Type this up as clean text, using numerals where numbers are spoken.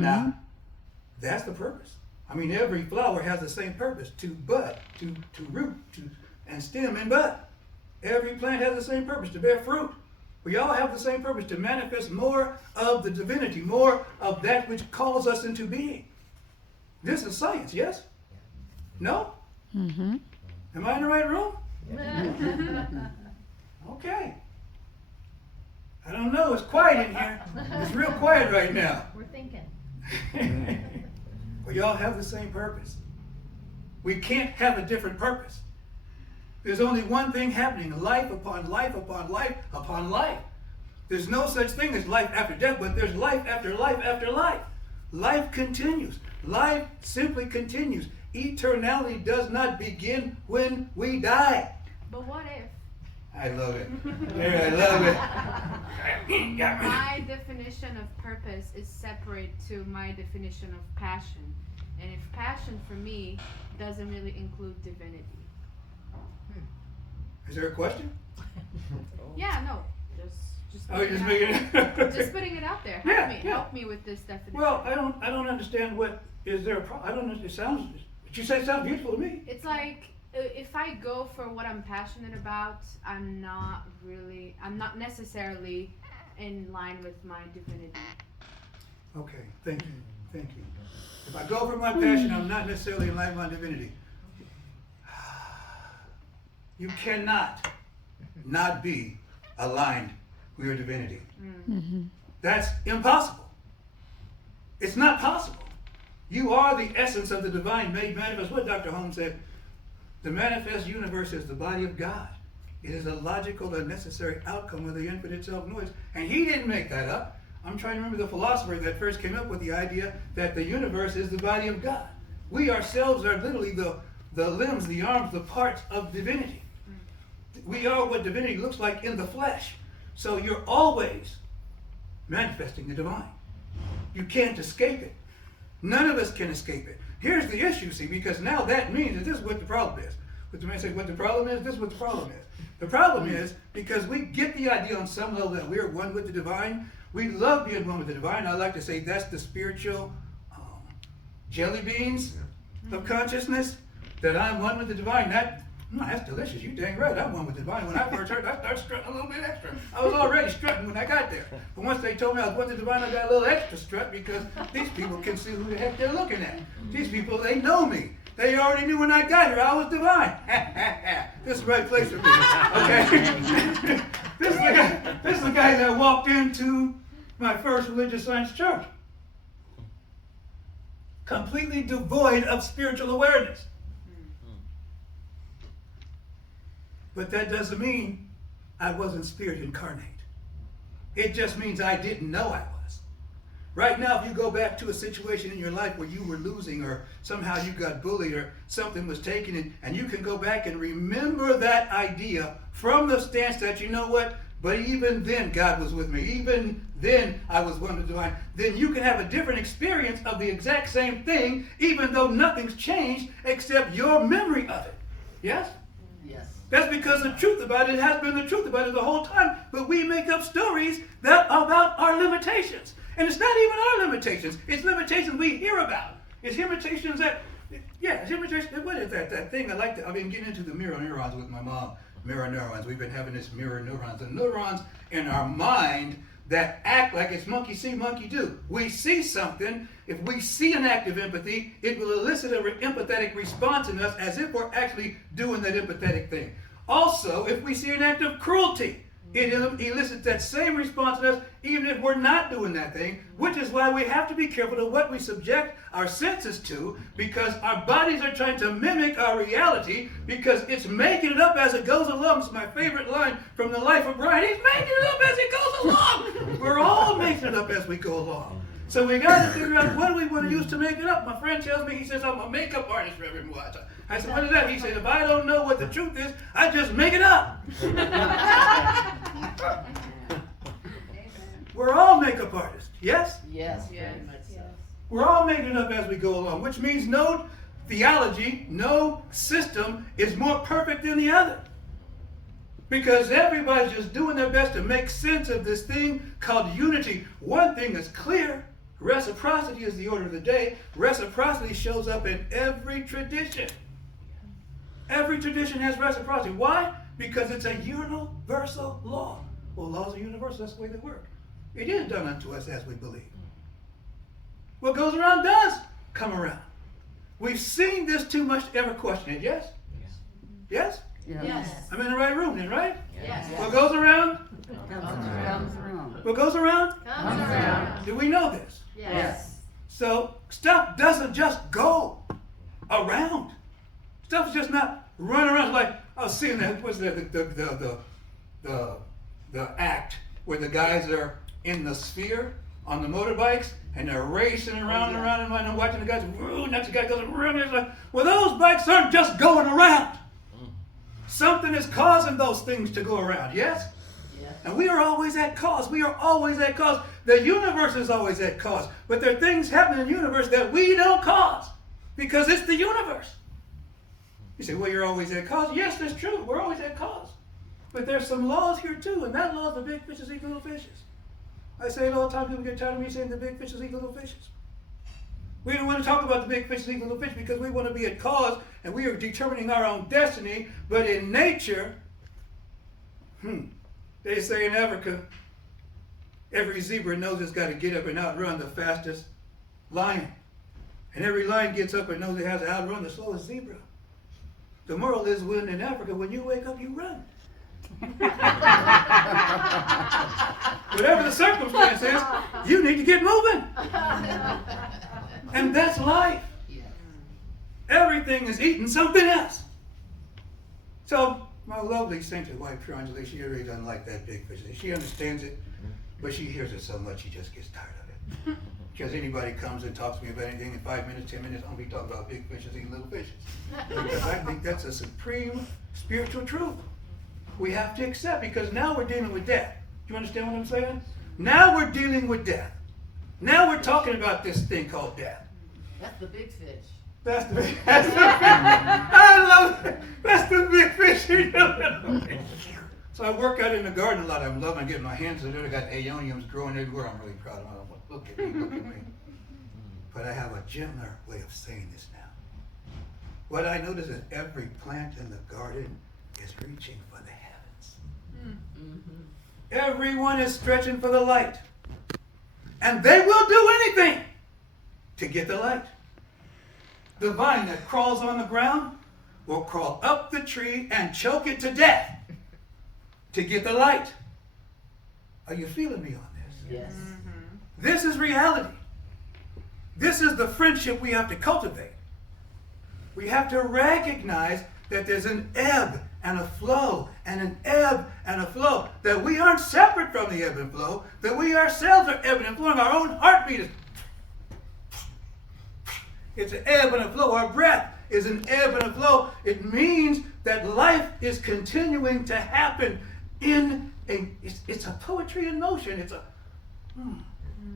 Now, that's the purpose. I mean, every flower has the same purpose, to bud, to root, and stem and bud. Every plant has the same purpose, to bear fruit. We all have the same purpose, to manifest more of the divinity, more of that which calls us into being. This is science, yes? No? Mm-hmm. Am I in the right room? Okay. I don't know, it's quiet in here. It's real quiet right now. We're thinking. We all have the same purpose. We can't have a different purpose. There's only one thing happening, life upon life upon life upon life. There's no such thing as life after death, but there's life after life after life. Life continues. Life simply continues. Eternality does not begin when we die. But what if? I love it. Yeah, I love it. My definition of purpose is separate to my definition of passion. And if passion for me doesn't really include divinity. Is there a question? Yeah, no. Just Just putting it out there. Help me with this definition. Well, I don't understand what is there a problem. I don't know. It sounds. What you say sounds beautiful to me. It's like if I go for what I'm passionate about, I'm not necessarily in line with my divinity. Okay, thank you. If I go for my passion, I'm not necessarily in line with my divinity. You cannot not be aligned with your divinity. Mm-hmm. That's impossible. It's not possible. You are the essence of the divine made manifest. What Dr. Holmes said, the manifest universe is the body of God. It is a logical and necessary outcome of the infinite self-knowledge. And he didn't make that up. I'm trying to remember the philosopher that first came up with the idea that the universe is the body of God. We ourselves are literally the limbs, the arms, the parts of divinity. We are what divinity looks like in the flesh. So you're always manifesting the divine. You can't escape it. None of us can escape it. Here's the issue, see, because now that means that this is what the problem is. But the man said, what the problem is? This is what the problem is. The problem is because we get the idea on some level that we're one with the divine. We love being one with the divine. I like to say that's the spiritual jelly beans of consciousness, that I'm one with the divine. That's delicious. You dang right. I'm one with the divine. When I first heard, I started strutting a little bit extra. I was already strutting when I got there. But once they told me I was one with the divine, I got a little extra strut because these people can see who the heck they're looking at. These people, they know me. They already knew when I got here I was divine. This is the right place for me. Okay? This is the guy that walked into my first religious science church. Completely devoid of spiritual awareness. But that doesn't mean I wasn't spirit incarnate. It just means I didn't know I was. Right now, if you go back to a situation in your life where you were losing or somehow you got bullied or something was taken, and you can go back and remember that idea from the stance that, you know what, but even then God was with me. Even then I was one of the divine. Then you can have a different experience of the exact same thing, even though nothing's changed except your memory of it. Yes? Yes. That's because the truth about it has been the truth about it the whole time. But we make up stories about our limitations. And it's not even our limitations. It's limitations we hear about. It's limitations that, it's limitations. What is that thing? I've been getting into the mirror neurons with my mom. Mirror neurons. We've been having this mirror neurons. The neurons in our mind that act like it's monkey see, monkey do. We see something. If we see an act of empathy, it will elicit an empathetic response in us as if we're actually doing that empathetic thing. Also, if we see an act of cruelty, it elicits that same response in us even if we're not doing that thing, which is why we have to be careful to what we subject our senses to, because our bodies are trying to mimic our reality because it's making it up as it goes along. It's my favorite line from The Life of Brian. He's making it up as it goes along. We're all making it up as we go along. So we got to figure out what do we want to use to make it up. My friend tells me, he says, I'm a makeup artist, Reverend Muata. I said, what is that? He said, if I don't know what the truth is, I just make it up. We're all makeup artists, yes? Yes, very much so. We're all making it up as we go along, which means no theology, no system is more perfect than the other. Because everybody's just doing their best to make sense of this thing called unity. One thing is clear Reciprocity is the order of the day. Reciprocity shows up in every tradition. Every tradition has reciprocity. Why? Because it's a universal law. Well, laws are universal. That's the way they work. It is done unto us as we believe. What goes around does come around. We've seen this too much to ever question it. Yes? Yes? Yes. I'm in the right room then, right? Yes. What goes around? Comes around. What goes around? Comes around. Do we know this? Yes. So stuff doesn't just go around. Stuff is just not running around like I was seeing that. What's that? The act where the guys are in the sphere on the motorbikes and they're racing around and around and I'm watching the guys. Woo, next guy goes around. It's like, well, those bikes aren't just going around. Something is causing those things to go around. Yes. And we are always at cause. We are always at cause. The universe is always at cause. But there are things happening in the universe that we don't cause because it's the universe. You say, well, you're always at cause. Yes, that's true. We're always at cause. But there's some laws here too, and that law is the big fishes eat little fishes. I say it all the time. People get tired of me saying the big fishes eat little fishes. We don't want to talk about the big fishes eat little fish because we want to be at cause and we are determining our own destiny. But in nature, they say in Africa, every zebra knows it's got to get up and outrun the fastest lion. And every lion gets up and knows it has to outrun the slowest zebra. The moral is, when in Africa, when you wake up, you run. Whatever the circumstance is, you need to get moving. And that's life. Everything is eating something else. So, my lovely sainted wife, Angela, she really doesn't like that big fish. She understands it, but she hears it so much she just gets tired of it. Because anybody comes and talks to me about anything in 5 minutes, 10 minutes, I'll be talking about big fishes eating little fishes. Because I think that's a supreme spiritual truth we have to accept, because now we're dealing with death. Do you understand what I'm saying? Now we're dealing with death. Now we're talking about this thing called death. That's the big fish. That's the big, I love it. That's the big fish. So I work out in the garden a lot. I'm loving getting my hands in it. I got aeoniums growing everywhere. I'm really proud of them. Look at me, look at me. But I have a gentler way of saying this now. What I notice is every plant in the garden is reaching for the heavens. Mm-hmm. Everyone is stretching for the light. And they will do anything to get the light. The vine that crawls on the ground will crawl up the tree and choke it to death to get the light. Are you feeling me on this? Yes. This is reality. This is the friendship we have to cultivate. We have to recognize that there's an ebb and a flow, and an ebb and a flow, that we aren't separate from the ebb and flow, that we ourselves are ebbing and flowing. Our own heartbeat is, it's an ebb and a flow. Our breath is an ebb and a flow. It means that life is continuing to happen in it's a poetry in motion. It's a